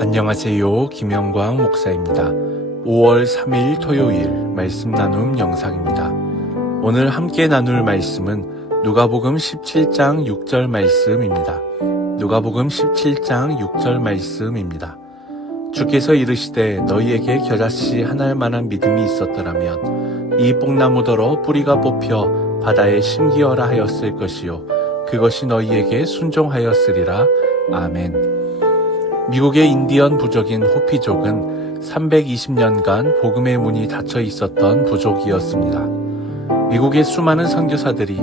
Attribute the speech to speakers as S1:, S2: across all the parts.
S1: 안녕하세요. 김영광 목사입니다. 5월 3일 토요일 말씀 나눔 영상입니다. 오늘 함께 나눌 말씀은 누가복음 17장 6절 말씀입니다. 누가복음 17장 6절 말씀입니다. 주께서 이르시되 너희에게 겨자씨 하나할 만한 믿음이 있었더라면 이 뽕나무더러 뿌리가 뽑혀 바다에 심기어라 하였을 것이요 그것이 너희에게 순종하였으리라. 아멘. 미국의 인디언 부족인 호피족은 320년간 복음의 문이 닫혀 있었던 부족이었습니다. 미국의 수많은 선교사들이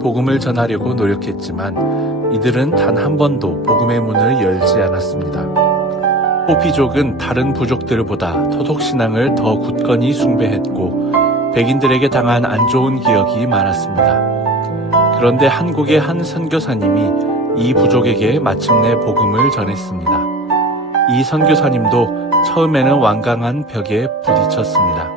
S1: 복음을 전하려고 노력했지만 이들은 단 한 번도 복음의 문을 열지 않았습니다. 호피족은 다른 부족들보다 토속신앙을 더 굳건히 숭배했고 백인들에게 당한 안 좋은 기억이 많았습니다. 그런데 한국의 한 선교사님이 이 부족에게 마침내 복음을 전했습니다. 이 선교사님도 처음에는 완강한 벽에 부딪혔습니다.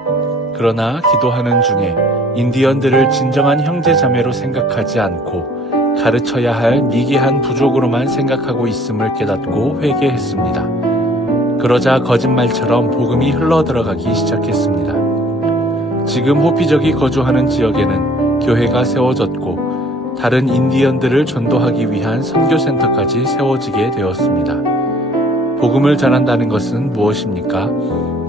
S1: 그러나 기도하는 중에 인디언들을 진정한 형제 자매로 생각하지 않고 가르쳐야 할 미개한 부족으로만 생각하고 있음을 깨닫고 회개했습니다. 그러자 거짓말처럼 복음이 흘러 들어가기 시작했습니다. 지금 호피족이 거주하는 지역에는 교회가 세워졌고 다른 인디언들을 전도하기 위한 선교센터까지 세워지게 되었습니다. 복음을 전한다는 것은 무엇입니까?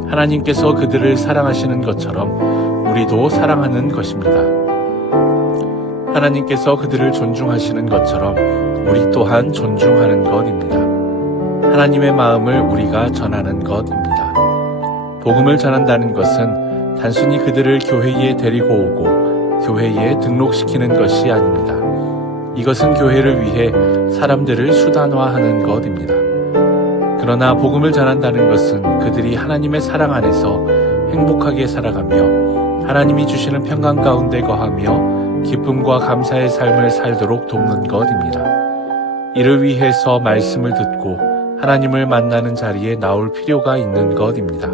S1: 하나님께서 그들을 사랑하시는 것처럼 우리도 사랑하는 것입니다. 하나님께서 그들을 존중하시는 것처럼 우리 또한 존중하는 것입니다. 하나님의 마음을 우리가 전하는 것입니다. 복음을 전한다는 것은 단순히 그들을 교회에 데리고 오고 교회에 등록시키는 것이 아닙니다. 이것은 교회를 위해 사람들을 수단화하는 것입니다. 그러나 복음을 전한다는 것은 그들이 하나님의 사랑 안에서 행복하게 살아가며 하나님이 주시는 평강 가운데 거하며 기쁨과 감사의 삶을 살도록 돕는 것입니다. 이를 위해서 말씀을 듣고 하나님을 만나는 자리에 나올 필요가 있는 것입니다.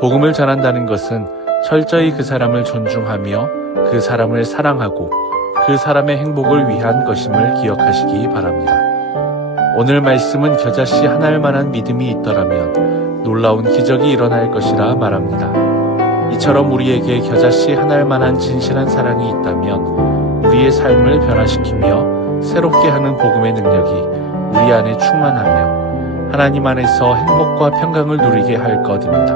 S1: 복음을 전한다는 것은 철저히 그 사람을 존중하며 그 사람을 사랑하고 그 사람의 행복을 위한 것임을 기억하시기 바랍니다. 오늘 말씀은 겨자씨 하나할 만한 믿음이 있더라면 놀라운 기적이 일어날 것이라 말합니다. 이처럼 우리에게 겨자씨 하나할 만한 진실한 사랑이 있다면 우리의 삶을 변화시키며 새롭게 하는 복음의 능력이 우리 안에 충만하며 하나님 안에서 행복과 평강을 누리게 할 것입니다.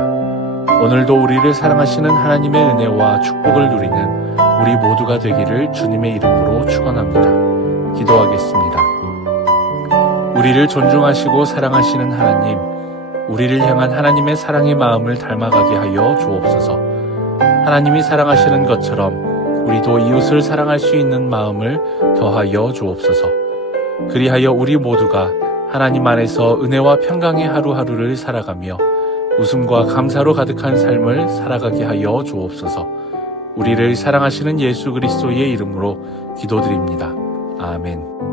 S1: 오늘도 우리를 사랑하시는 하나님의 은혜와 축복을 누리는 우리 모두가 되기를 주님의 이름으로 축원합니다. 기도하겠습니다. 우리를 존중하시고 사랑하시는 하나님, 우리를 향한 하나님의 사랑의 마음을 닮아가게 하여 주옵소서. 하나님이 사랑하시는 것처럼 우리도 이웃을 사랑할 수 있는 마음을 더하여 주옵소서. 그리하여 우리 모두가 하나님 안에서 은혜와 평강의 하루하루를 살아가며 웃음과 감사로 가득한 삶을 살아가게 하여 주옵소서. 우리를 사랑하시는 예수 그리스도의 이름으로 기도드립니다. 아멘.